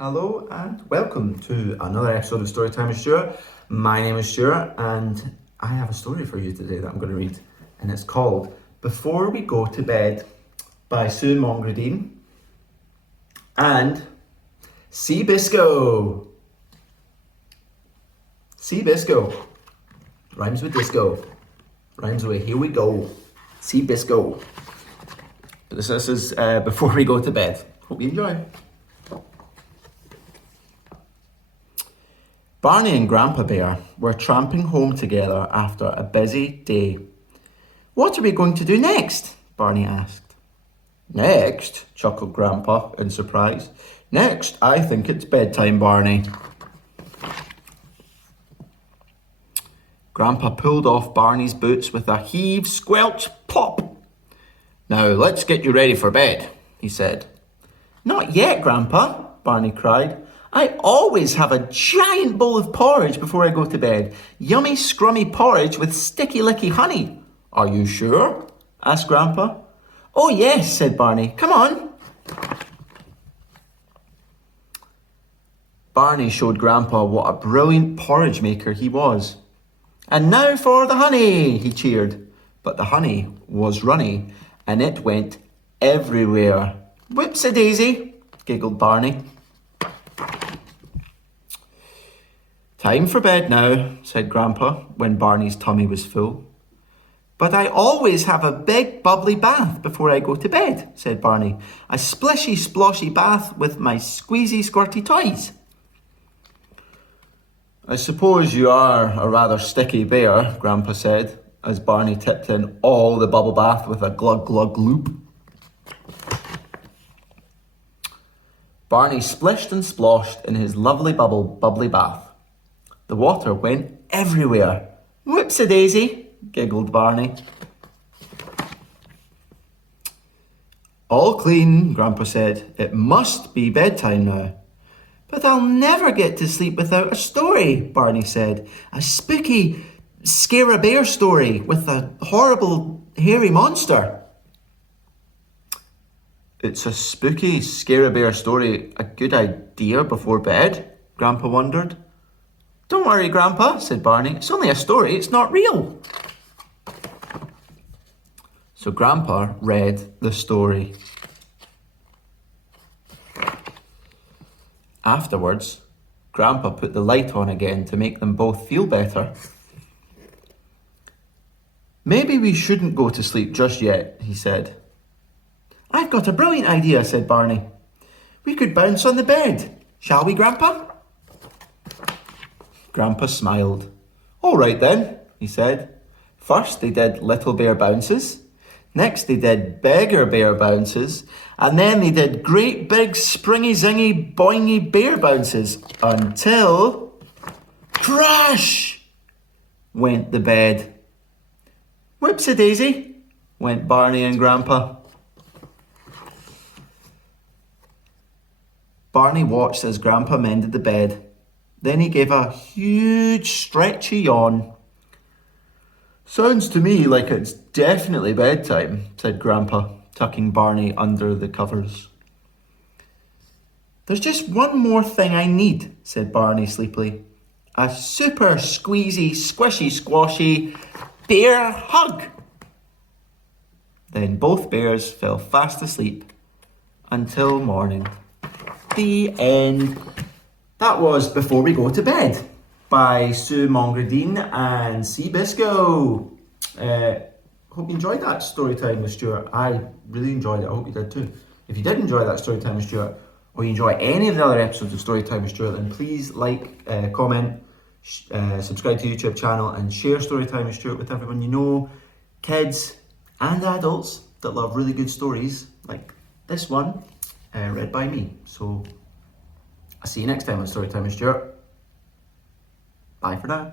Hello and welcome to another episode of Storytime with Stuart. My name is Stuart and I have a story for you today that I'm going to read, and it's called Before We Go to Bed by Mongredien and Biscoe. Biscoe. Rhymes with disco. Rhymes with here we go. Biscoe. This is Before We Go to Bed. Hope you enjoy. Barney and Grandpa Bear were tramping home together after a busy day. "What are we going to do next?" Barney asked. "Next?" chuckled Grandpa in surprise. "Next, I think it's bedtime, Barney." Grandpa pulled off Barney's boots with a heave, squelch, plop. "Now let's get you ready for bed," he said. "Not yet, Grandpa," Barney cried. "I always have a giant bowl of porridge before I go to bed. Yummy, scrummy porridge with sticky, licky honey." "Are you sure?" asked Grandpa. "Oh yes," said Barney. "Come on." Barney showed Grandpa what a brilliant porridge maker he was. "And now for the honey," he cheered. But the honey was runny, and it went everywhere. "Whoops-a-daisy," giggled Barney. "Time for bed now," said Grandpa when Barney's tummy was full. "But I always have a big bubbly bath before I go to bed," said Barney. "A splishy sploshy bath with my squeezy squirty toys." "I suppose you are a rather sticky bear," Grandpa said, as Barney tipped in all the bubble bath with a glug glug loop. Barney splished and sploshed in his lovely bubbly bath. The water went everywhere. "Whoops-a-daisy," giggled Barney. "All clean," Grandpa said. "It must be bedtime now." "But I'll never get to sleep without a story," Barney said. "A spooky, scare-a-bear story with a horrible, hairy monster." "It's a spooky, scare-a-bear story a good idea before bed?" Grandpa wondered. "Don't worry, Grandpa," said Barney. "It's only a story, it's not real." So Grandpa read the story. Afterwards, Grandpa put the light on again to make them both feel better. "Maybe we shouldn't go to sleep just yet," he said. "I've got a brilliant idea," said Barney. "We could bounce on the bed. Shall we, Grandpa?" Grandpa smiled. "All right then," he said. First they did little bear bounces. Next they did bigger bear bounces. And then they did great big springy zingy boingy bear bounces until crash went the bed. "Whoops-a-daisy," went Barney and Grandpa. Barney watched as Grandpa mended the bed. Then he gave a huge stretchy yawn. "Sounds to me like it's definitely bedtime," said Grandpa, tucking Barney under the covers. "There's just one more thing I need," said Barney sleepily. "A super squeezy, squishy, squashy bear hug." Then both bears fell fast asleep until morning. The end. That was Before We Go to Bed by Mongredien and Biscoe. Hope you enjoyed that story time with Stuart. I really enjoyed it. I hope you did too. If you did enjoy that story time with Stuart, or you enjoy any of the other episodes of Storytime with Stuart, then please like, comment, subscribe to the YouTube channel, and share Storytime with Stuart with everyone you know, kids and adults that love really good stories like this one, read by me. So I'll see you next time on Storytime with Stuart. Bye for now.